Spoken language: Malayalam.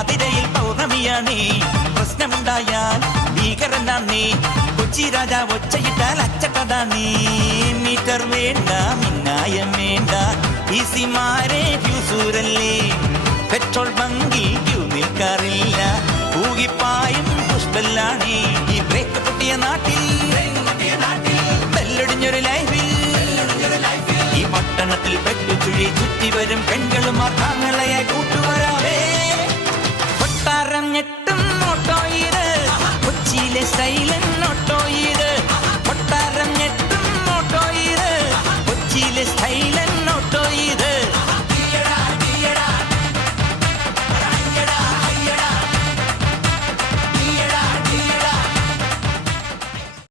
പാതിരയിൽ പൗർണമിയാണേ പ്രശ്നമുണ്ടായാൽ ഭീകരനാണേ കൊച്ചി രാജാ ഒച്ചയിട്ടാൽ അച്ചട്ടടാണേ മീറ്റർ വേണ്ട മിന്നായം വേണ്ട ഈസിമാരെ ഫ്യൂസൂരല്ലേ പെട്രോൾ ബങ്കിൽ ക്യൂ നിൽക്കാറില്ല പൂകിപ്പായും പുഷ്പല്ലാണേ ഈ ബ്രേക്ക് പൊട്ടിയ നാട്ടിൽ ബെല്ലൊടിഞ്ഞൊരു ലൈഫിൽ ഈ പട്ടണത്തിൽ പെട്ടുചുഴി ചുറ്റി വരും പെൺകളുമാർ താങ്ങളെ കൂട്ടുവരാവേ കൊട്ടാരം ഞെട്ടും ഓട്ടോ ഇത് കൊച്ചിയിലെ സൈലന്റ് ഓട്ടോ ഇത്